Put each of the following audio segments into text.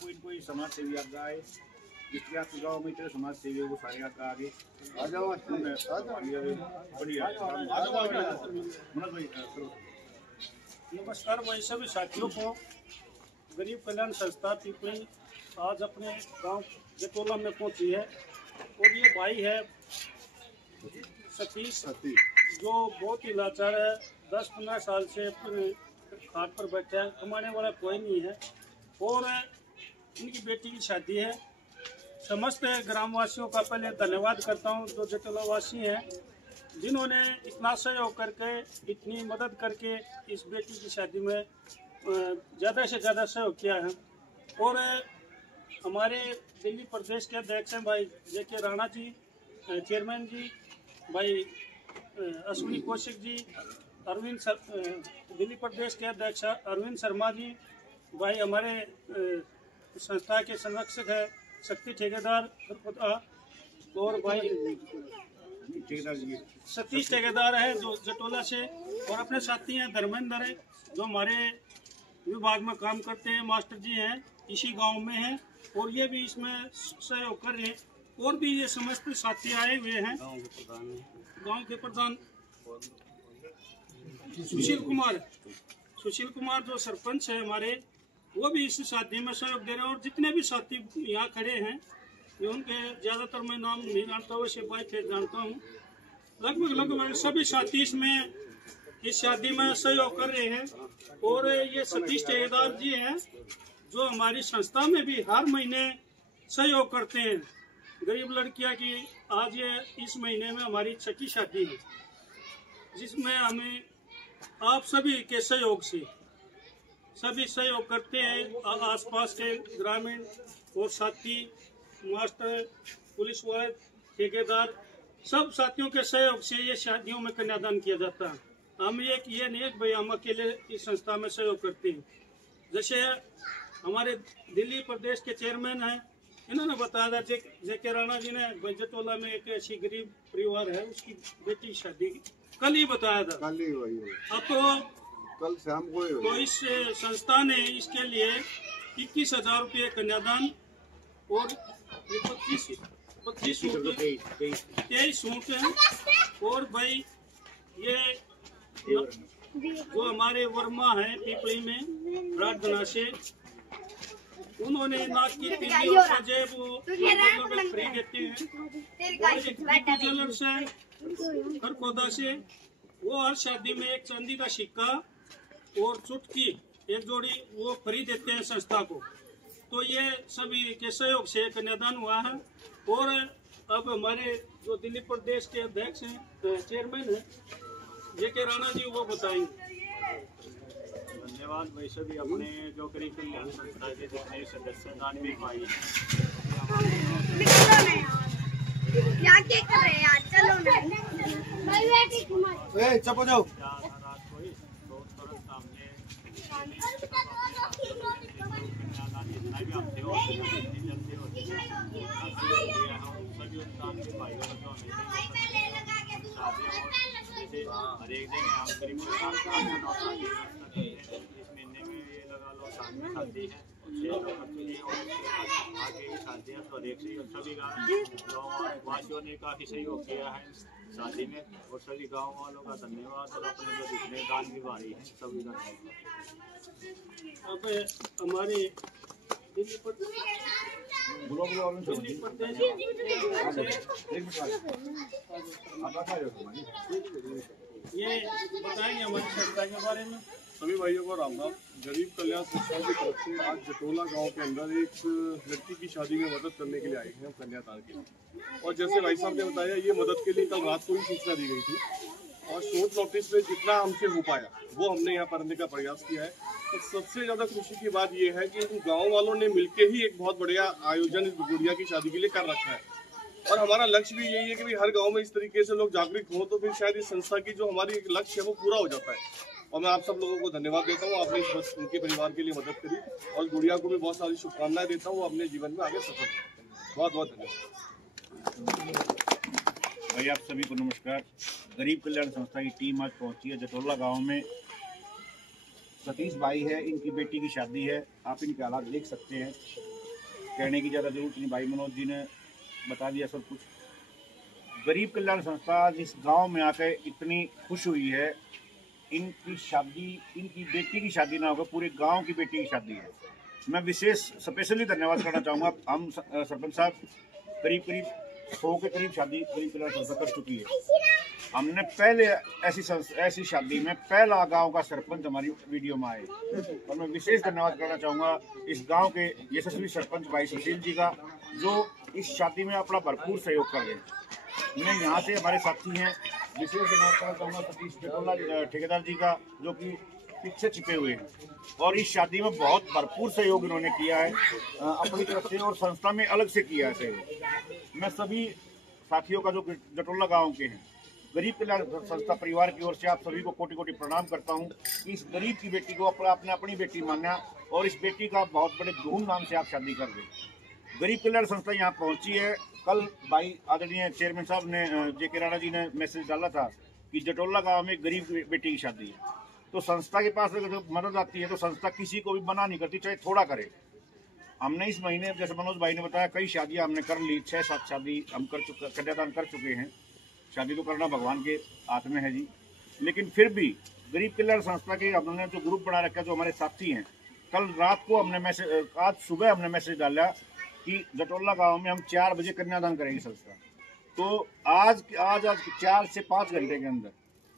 कोई समाज सेवी आगे आए, जिसके आपके गाँव में इतने समाज सेवी वो सारे आगे आ जाओ। बढ़िया। नमस्कार भाई सभी साथियों को। गरीब कल्याण संस्था पिपली आज अपने गांव जटोला में पहुंची है और ये भाई है सतीश, जो बहुत ही लाचार है। 10-15 साल से अपने खाट पर बैठा है, कमाने वाला कोई नहीं है और इनकी बेटी की शादी है। समस्त ग्रामवासियों का पहले धन्यवाद करता हूं, जो जटोला वासी हैं, जिन्होंने इतना सहयोग करके, इतनी मदद करके इस बेटी की शादी में ज़्यादा से ज़्यादा सहयोग किया है। और हमारे दिल्ली प्रदेश के अध्यक्ष हैं भाई जे.के. राणा जी, चेयरमैन जी भाई अश्विनी कौशिक जी, दिल्ली प्रदेश के अध्यक्ष अरविंद शर्मा जी, भाई हमारे संस्था के संरक्षक है शक्ति ठेकेदार और भाई सतीश ठेकेदार है जो जटोला से, और अपने साथी हैं धर्मेंद्र है जो हमारे विभाग में काम करते हैं, मास्टर जी हैं इसी गांव में हैं और ये भी इसमें सहयोग कर रहे हैं। और भी ये समस्त साथी आए हुए हैं। गांव के प्रधान सुशील कुमार जो सरपंच है हमारे, वो भी इस शादी में सहयोग दे रहे हैं। और जितने भी साथी यहाँ खड़े हैं, मैं उनके ज़्यादातर मैं नाम नहीं जानता हूँ, वैसे बाई फेर जानता हूँ। लगभग सभी साथी इसमें इस शादी में सहयोग कर रहे हैं। और ये सतीश ठेकेदार जी हैं जो हमारी संस्था में भी हर महीने सहयोग करते हैं गरीब लड़कियां की। आज ये इस महीने में हमारी 6ठी शादी है, जिसमें हमें आप सभी के सहयोग से सभी सहयोग करते हैं। आसपास के ग्रामीण और साथी, मास्टर, पुलिस वाले, ठेकेदार, सब साथियों के सहयोग से ये शादियों में कन्यादान किया जाता है। हम ये नहीं है भाई हम अकेले इस संस्था में सहयोग करते हैं। जैसे हमारे दिल्ली प्रदेश के चेयरमैन हैं, इन्होंने बताया था जे.के. राणा जी ने जटोला में एक ऐसी गरीब परिवार है, उसकी बेटी की शादी कल ही बताया था। कल ही हुई है। अब कल शाम को ही। तो इस संस्था ने इसके लिए 21,000 रुपये कन्यादान और 23 सूट हैं। और भाई ये जो हमारे वर्मा है पिपली में प्रार्थना से, उन्होंने नाक की तिल्ली और पंजेब फ्री देते हैं। से खरखोदा से वो हर शादी में एक चांदी का सिक्का और चुटकी एक जोड़ी वो फ्री देते हैं संस्था को। तो ये सभी के सहयोग से कन्यादान हुआ है। और अब हमारे जो दिल्ली प्रदेश के अध्यक्ष हैं, चेयरमैन हैं जे.के. राणा जी, वो बताएंगे। धन्यवाद। वैसे भी अपने जो गरीब कल्याण संस्था के जितने सदस्य दानवीर भाई चपो जाओ हर एक दिन हम करीब इस महीने में ये लगा लो शादी है, आगे की शादी है। तो हर एक से सभी गाँववासियों ने काफ़ी सहयोग किया है शादी में, और सभी गाँव वालों का धन्यवाद। और अपने जो जितने दान भी भाई हैं सभी का धन्यवाद। अब हमारे दिल्ली प्रदेश ये बताएंगे हमारी संस्था के बारे में। सभी भाइयों को राम राम। गरीब कल्याण संस्था की तरफ से आज जटोला गांव के अंदर एक लड़की की शादी में मदद करने के लिए आए हैं, कन्यादान के लिए। और जैसे भाई साहब ने बताया, ये मदद के लिए कल रात को ही सूचना दी गई थी और शॉर्ट नोटिस में जितना हमसे हो पाया वो हमने यहाँ करने का प्रयास किया है। तो सबसे ज्यादा खुशी की बात ये है कि इन गाँव वालों ने मिलकर ही एक बहुत बढ़िया आयोजन इस गुड़िया की शादी के लिए कर रखा है। और हमारा लक्ष्य भी यही है कि हर गांव में इस तरीके से लोग जागरूक हों, तो फिर शायद इस संस्था की जो हमारी एक लक्ष्य है वो पूरा हो जाता है। और मैं आप सब लोगों को धन्यवाद देता हूँ, आपने इस उनके परिवार के लिए मदद करी, और गुड़िया को भी बहुत सारी शुभकामनाएं देता हूँ, अपने जीवन में आगे सफल हो। बहुत बहुत धन्यवाद। भाई आप सभी को नमस्कार। गरीब कल्याण संस्था की टीम आज पहुंची है जटोला गांव में। सतीश भाई है, इनकी बेटी की शादी है, आप इनके हालात देख सकते हैं। कहने की ज़्यादा जरूरत नहीं, भाई मनोज जी ने बता दिया सब कुछ। गरीब कल्याण संस्था जिस गांव में आकर इतनी खुश हुई है, इनकी शादी, इनकी बेटी की शादी ना होकर पूरे गांव की बेटी की शादी है। मैं विशेष स्पेशली धन्यवाद करना चाहूँगा। हम सरपंच साहब करीब 100 के करीब शादी गरीब कल्याण संस्था कर चुकी है। हमने पहले ऐसी शादी में पहला गांव का सरपंच हमारी वीडियो में आए, और मैं विशेष धन्यवाद करना चाहूँगा इस गांव के यशस्वी सरपंच भाई सुशील जी का, जो इस शादी में अपना भरपूर सहयोग कर रहे हैं। मैं यहाँ से हमारे साथी हैं, विशेष धन्यवाद करना चाहूँगा सतीश जटोला ठेकेदार जी का, जो कि पीछे छिपे हुए हैं और इस शादी में बहुत भरपूर सहयोग इन्होंने किया है अपनी तरफ से, और संस्था में अलग से किया है सहयोग। मैं सभी साथियों का जो जटोला गांव के हैं, गरीब कल्याण संस्था परिवार की ओर से आप सभी को कोटि कोटि प्रणाम करता हूं कि इस गरीब की बेटी को आपने अपनी बेटी माना और इस बेटी का बहुत बड़े धूमधाम से आप शादी कर दें। गरीब कल्याण संस्था यहाँ पहुंची है। कल भाई आदरणीय चेयरमैन साहब ने JK राणा जी ने मैसेज डाला था कि जटोला गांव में गरीब बेटी की शादी है, तो संस्था के पास अगर मदद आती है तो संस्था किसी को भी मना नहीं करती, चाहे थोड़ा करे। हमने इस महीने, जैसे मनोज भाई ने बताया, कई शादियां हमने कर ली, 6-7 शादी हम कन्यादान कर चुके हैं। शादी तो करना भगवान के हाथ में है जी, लेकिन फिर भी गरीब कल्याण संस्था के हमने जो ग्रुप बना रखा है, जो हमारे साथी हैं, कल रात को हमने आज सुबह हमने मैसेज डाला कि जटोला गांव में हम 4 बजे कन्यादान करेंगे संस्था। तो आज 4 से 5 घंटे के अंदर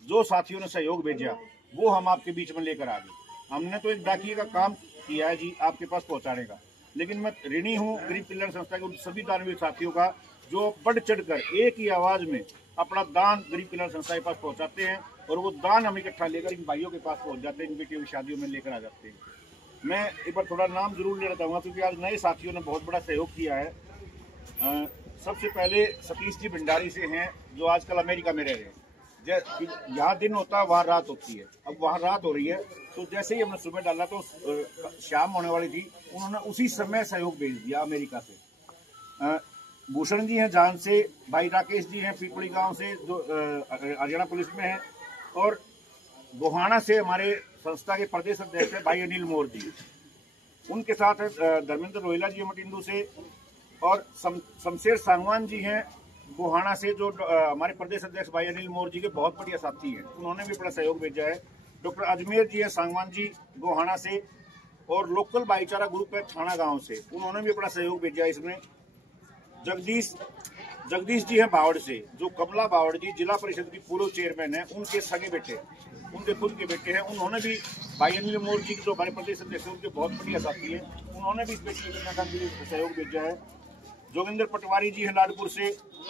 जो साथियों ने सहयोग भेजा वो हम आपके बीच में लेकर आ गए। हमने तो एक डाकिए का काम किया है जी आपके पास पहुंचाने का, लेकिन मैं ऋणी हूं गरीब कल्याण संस्था के उन सभी दानवीर साथियों का जो बढ़ चढ़कर एक ही आवाज में अपना दान गरीब कल्याण संस्था के पास पहुंचाते हैं, और वो दान हम इकट्ठा लेकर इन भाइयों के पास पहुंच जाते हैं, इन बेटियों की शादियों में लेकर आ जाते हैं। मैं एक बार थोड़ा नाम जरूर लेना चाहूँगा क्योंकि आज नए साथियों ने बहुत बड़ा सहयोग किया है। सबसे पहले सतीश जी भंडारी से हैं, जो आजकल अमेरिका में रह रहे हैं। यहाँ दिन होता है वहाँ रात होती है, अब वहाँ रात हो रही है, तो जैसे ही हमने सुबह डाला तो शाम होने वाली थी, उन्होंने उसी समय सहयोग भेज दिया अमेरिका से। भूषण जी हैं जान से, भाई राकेश जी हैं पीपली गांव से, जो हरियाणा पुलिस में हैं, और गोहाना से हमारे संस्था के प्रदेश अध्यक्ष हैं भाई अनिल मोर जी, उनके साथ धर्मेंद्र रोहिला जी मटिंडू से, और शमशेर सांगवान जी हैं गोहाना से, जो हमारे प्रदेश अध्यक्ष भाई अनिल मोर जी के बहुत बढ़िया साथी हैं, उन्होंने भी बड़ा सहयोग भेजा है। डॉक्टर अजमेर जी हैं सांगवान जी गोहाना से, और लोकल भाईचारा ग्रुप है थाना गांव से, उन्होंने भी अपना सहयोग भेजा है इसमें। जगदीश जी हैं बावड़ से, जो कमला बावड़ जी जिला परिषद की पूर्व चेयरमैन है, उनके सगे बेटे, उनके खुद के बेटे हैं, उन्होंने भी भाई अनिल मोर जी जो हमारे प्रदेश अध्यक्ष हैं उनके बहुत बढ़िया साथी हैं, उन्होंने भी इस बेटी के कन्यादान के लिए सहयोग भेजा है। जोगिंदर पटवारी जी हैं लाडपुर से,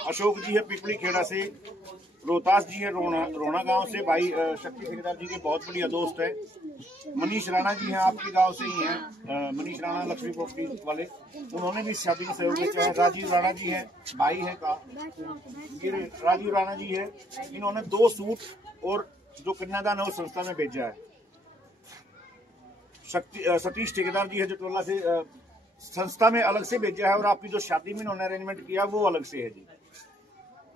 अशोक जी है पिपली खेड़ा से, रोहतास जी है रोना गांव से, भाई शक्ति ठेकेदार जी के बहुत बढ़िया दोस्त है। मनीष राणा जी हैं आपके गांव से ही हैं, मनीष राणा लक्ष्मी प्रॉपर्टी वाले, उन्होंने भी शादी में सहयोग किया है। राजीव राणा जी हैं, भाई है का ये राजीव राणा जी है, इन्होंने 2 सूट और जो कन्यादान है वो संस्था में भेजा है। सतीश ठेकेदार जी है जटोला से, संस्था में अलग से भेजा है, और आपकी जो शादी में इन्होंने अरेंजमेंट किया वो अलग से है जी।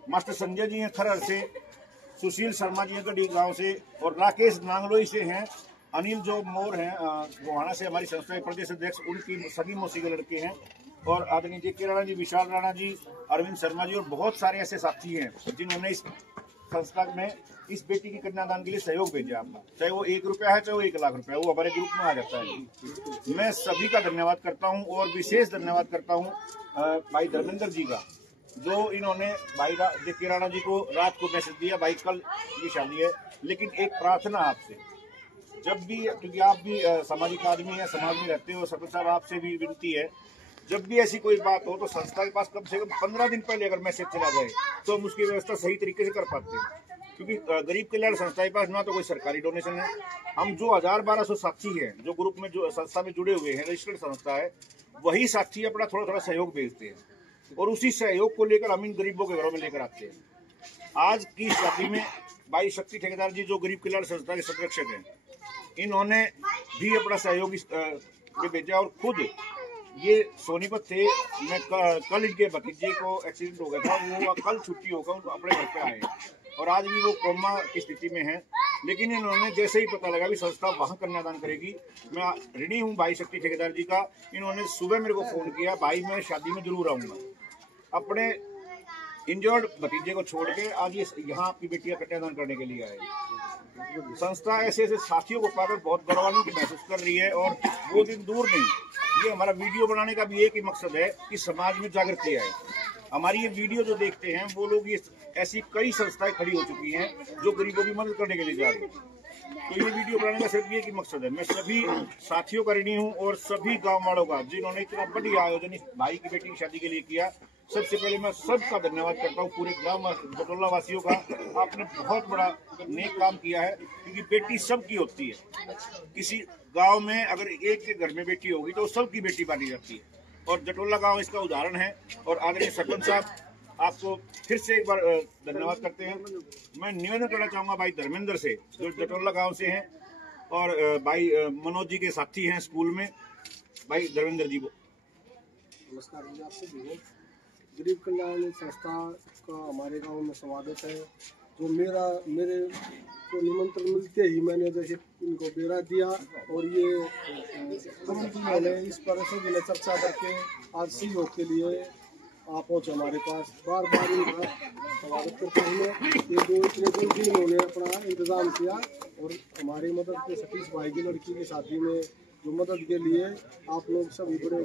मास्टर संजय जी हैं खरड़ से, सुशील शर्मा जी हैं गढ़ी गांव से, और राकेश नांगलोई से हैं। अनिल जो मोर हैं गोहाना से हमारी संस्था के प्रदेश अध्यक्ष, उनकी सगी मौसी के लड़के हैं, और आदरणीय JK राणा जी, विशाल राणा जी, अरविंद शर्मा जी, और बहुत सारे ऐसे साथी हैं जिन्होंने इस संस्था में इस बेटी की कन्यादान के लिए सहयोग भेजा आपका, चाहे वो 1 रुपया है, चाहे वो 1 लाख रुपया, वो हमारे ग्रुप में आ जाता है। मैं सभी का धन्यवाद करता हूँ, और विशेष धन्यवाद करता हूँ भाई धर्मेंद्र जी का, जो इन्होंने भाई JK राणा जी को रात को मैसेज दिया, भाई कल ये शादी है, लेकिन एक प्रार्थना आपसे, जब भी, क्योंकि आप भी सामाजिक आदमी हैं, समाज में रहते हो, सरपंच साहब आपसे भी विनती है, जब भी ऐसी कोई बात हो तो संस्था के पास कम से कम 15 दिन पहले अगर मैसेज चला जाए तो हम उसकी व्यवस्था सही तरीके से कर पाते हैं। क्योंकि गरीब कल्याण संस्था के पास ना तो कोई सरकारी डोनेशन है, हम जो 1000-1200 साथी हैं जो ग्रुप में जो संस्था में जुड़े हुए हैं, रजिस्टर्ड संस्था है, वही साथी अपना थोड़ा थोड़ा सहयोग भेजते हैं, और उसी सहयोग को लेकर हम इन गरीबों के घरों में लेकर आते हैं। आज की शादी में भाई शक्ति ठेकेदार जी जो गरीब कल्याण संस्था के संरक्षक हैं, इन्होंने भी अपना सहयोग भेजा, और खुद ये सोनीपत थे, मैं कल इनके भतीजे को एक्सीडेंट हो गया था, वो कल छुट्टी होकर अपने घर पे आए, और आज भी वो कोमा की स्थिति में है, लेकिन इन्होंने जैसे ही पता लगा भी संस्था वहाँ कन्यादान करेगी, मैं ऋणी हूँ भाई शक्ति ठेकेदार जी का। इन्होंने सुबह मेरे को फोन किया, भाई मैं शादी में जरूर आऊँगा। अपने इंजर्ड भतीजे को छोड़ के आज ये यहाँ आपकी बेटियां कन्यादान करने के लिए आए। संस्था ऐसे ऐसे साथियों को पाकर बहुत गौरवान्वित महसूस कर रही है और वो दिन दूर नहीं। ये हमारा वीडियो बनाने का भी एक ही मकसद है कि समाज में जागृति आए। हमारी ये वीडियो जो देखते हैं वो लोग, ये ऐसी कई संस्थाएं खड़ी हो चुकी हैं जो गरीबों की मदद करने के लिए जा रही है। तो ये वीडियो बनाने का सिर्फ ये ही मकसद है। मैं सभी साथियों का ऋणी हूँ और सभी गाँव वालों का जिन्होंने इतना बढ़िया आयोजन इस भाई की बेटी की शादी के लिए किया। सबसे पहले मैं सबका धन्यवाद करता हूँ, पूरे गांव जटोला वासियों का। आपने बहुत बड़ा नेक काम किया है, क्योंकि बेटी सबकी होती है। किसी गांव में अगर एक के घर में बेटी होगी तो सबकी बेटी मानी जाती है, और जटोला गांव इसका उदाहरण है। और आदरणीय सरपंच साहब, आपको फिर से एक बार धन्यवाद करते हैं। मैं निवेदन करना चाहूँगा भाई धर्मेंद्र से, जो जटोला गाँव से हैं, और भाई मनोज जी के साथी हैं स्कूल में। भाई धर्मेंद्र जी, नमस्कार जी, आपसे भी गरीब कल्याण संस्था का हमारे गांव में स्वागत है। जो मेरे को निमंत्रण मिलते ही मैंने जैसे इनको बेरा दिया, और ये मैंने इस पर सभी ने चर्चा करके आज सहयोग के लिए आप पहुँचे हमारे पास। बार बार इनका स्वागत करते हुए ये इतने जल्दी इन्होंने अपना इंतज़ाम किया, और हमारी मदद के सतीश भाई की लड़की की शादी में जो मदद के लिए आप लोग सभी बड़े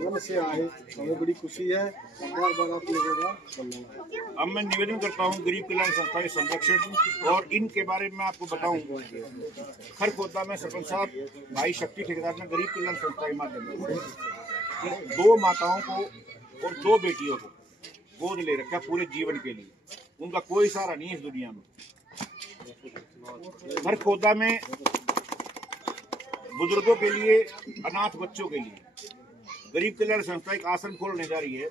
मन से आए, हमें बड़ी खुशी है। बार बार आप लोगों का धन्यवाद। अब मैं निवेदन करता हूँ गरीब कल्याण संस्था के संरक्षक, और इनके बारे में आपको बताऊँ, खरखोदा में सरपंच साहब भाई शक्ति ठेकेदार ने गरीब कल्याण संस्था के माध्यम से 2 माताओं को और 2 बेटियों को गोद ले रखा पूरे जीवन के लिए। उनका कोई सहारा नहीं है इस दुनिया में। खरखोदा में बुजुर्गों के लिए, अनाथ बच्चों के लिए गरीब कल्याण संस्था एक आश्रम खोलने जा रही है।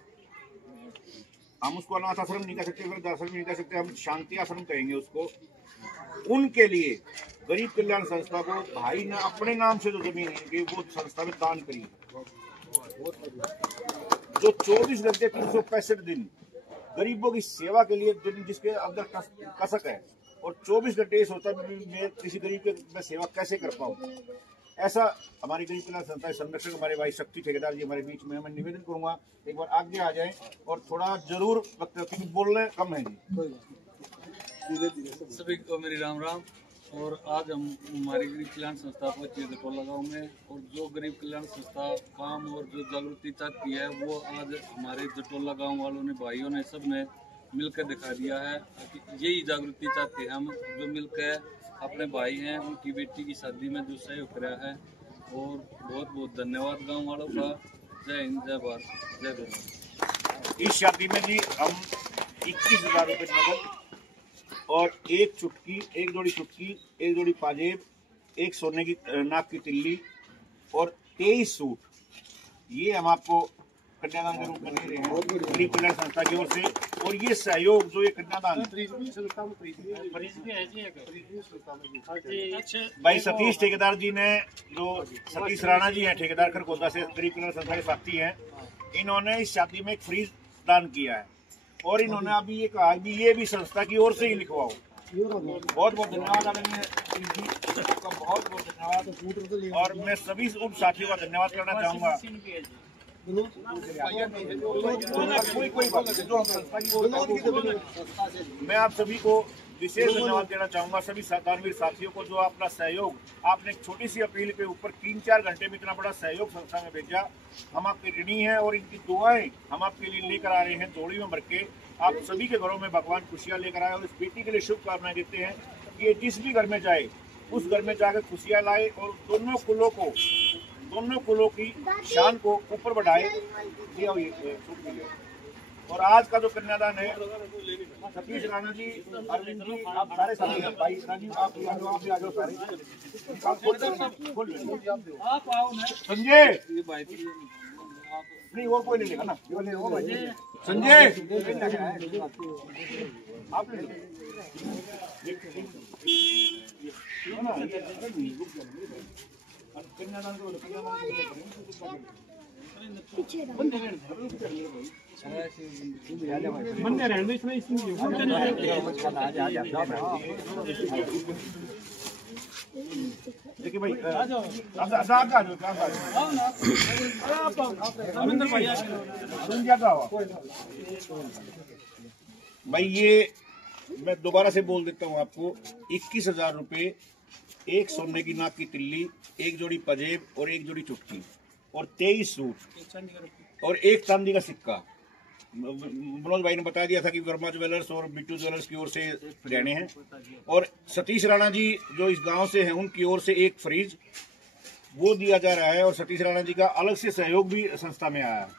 हम उसको अनाथ आश्रम नहीं कह सकते, वृद्धाश्रम नहीं कह सकते, हम शांति आश्रम कहेंगे उसको। उनके लिए गरीब कल्याण संस्था को भाई ने अपने नाम से जो जमीन है वो संस्था में दान करी, जो 24 घंटे 365 दिन गरीबों की सेवा के लिए, जिसके अंदर कसक है, और 24 घंटे ये सोचता है मैं किसी गरीब के मैं सेवा कैसे कर पाऊँ। ऐसा हमारी गरीब कल्याण संस्था के संरक्षक हमारे भाई शक्ति ठेकेदार जी हमारे बीच में। मैं निवेदन करूंगा एक बार आगे आ जाएं और थोड़ा जरूर वक्त, क्योंकि बोलने कम है जी। सभी को मेरी राम राम। और आज हम हमारी गरीब कल्याण संस्था पहुंची जटोला गाँव में, और जो गरीब कल्याण संस्था काम और जो जागृति चाहती है वो आज हमारे जटोला गाँव वालों ने, भाइयों ने, सब ने मिलकर दिखा दिया है। यही जागृति चाहते हैं हम, जो मिलकर अपने भाई हैं उनकी बेटी की शादी में जो सहयोग कराया है। और बहुत बहुत धन्यवाद गांव वालों का। जय हिंद, जय भारत, जय भारत। इस शादी में जी हम 21,000 रुपये नगद और एक जोड़ी चुटकी, एक जोड़ी पाजेब, एक सोने की नाक की तिल्ली और 23 सूट, ये हम आपको कन्यादान के रूप में दे रहे हैं गरीब कल्याण संस्था की ओर से। और ये सहयोग जो ये कन्यादान भाई सतीश ठेकेदार जी ने, जो सतीश राणा जी हैं ठेकेदार खरखोदा से, गरीब कल्याण संस्था के साथी हैं, इन्होंने इस शादी में एक फ्रीज दान किया है। और इन्होंने अभी ये कहा कि ये भी संस्था की ओर से ही लिखवाओ। बहुत बहुत धन्यवाद आदरणीय जी का, बहुत बहुत धन्यवाद। और मैं सभी उन साथियों का धन्यवाद करना चाहूँगा। कोई बात नहीं, जो हम संस्था की ओर से, मैं आप सभी को विशेष धन्यवाद देना चाहूँगा, सभी दानवीर साथियों को, जो अपना सहयोग, आपने एक छोटी सी अपील के ऊपर 3-4 घंटे में इतना बड़ा सहयोग संस्था में भेजा। हम आपके ऋणी हैं और इनकी दुआएं हम आपके लिए लेकर आ रहे हैं जोड़ी में भर के। आप सभी के घरों में भगवान खुशियाँ लेकर आए, और इस बेटी के लिए शुभकामनाएं देते हैं कि ये जिस भी घर में जाए उस घर में जाकर खुशियाँ लाए, और दोनों कुलों की शान को ऊपर बढ़ाए। और आज का जो कन्यादान है, सतीश राणा जी, अरविंद जी, आप सारे साथी हैं, भाई राजीव आप भी आ जाओ सारे। संजय नहीं, और कोई नहीं लेगा ना, संजय आप ले लो। कन्यादान को बंदे रहने दो इसमें देखिए भाई आप आ जाओ भाई। ये मैं दोबारा से बोल देता हूँ आपको, 21,000 रुपये, एक सोने की नाक की तिल्ली, एक जोड़ी पजेब और एक जोड़ी चुटकी और 23 सूट और एक चांदी का सिक्का। मनोज भाई ने बता दिया था कि वर्मा ज्वेलर्स और बिट्टू ज्वेलर्स की ओर से गहने हैं और सतीश राणा जी जो इस गांव से हैं उनकी ओर से एक फ्रिज वो दिया जा रहा है और सतीश राणा जी का अलग से सहयोग भी संस्था में आया।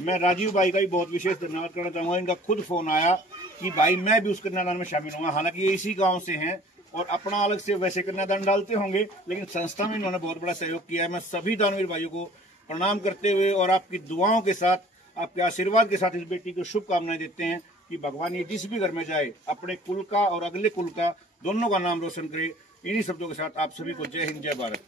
मैं राजीव भाई का भी बहुत विशेष धन्यवाद करना चाहूँगा। इनका खुद फोन आया कि भाई मैं भी उस कन्यादान में शामिल हूँ। हालांकि ये इसी गाँव से हैं और अपना अलग से वैसे कन्यादान डालते होंगे, लेकिन संस्था में इन्होंने बहुत बड़ा सहयोग किया है। मैं सभी दानवीर भाइयों को प्रणाम करते हुए और आपकी दुआओं के साथ, आपके आशीर्वाद के साथ इस बेटी को शुभकामनाएं देते हैं कि भगवान ये जिस भी घर में जाए अपने कुल का और अगले कुल का दोनों का नाम रोशन करे। इन्हीं शब्दों के साथ आप सभी को जय हिंद, जय भारत।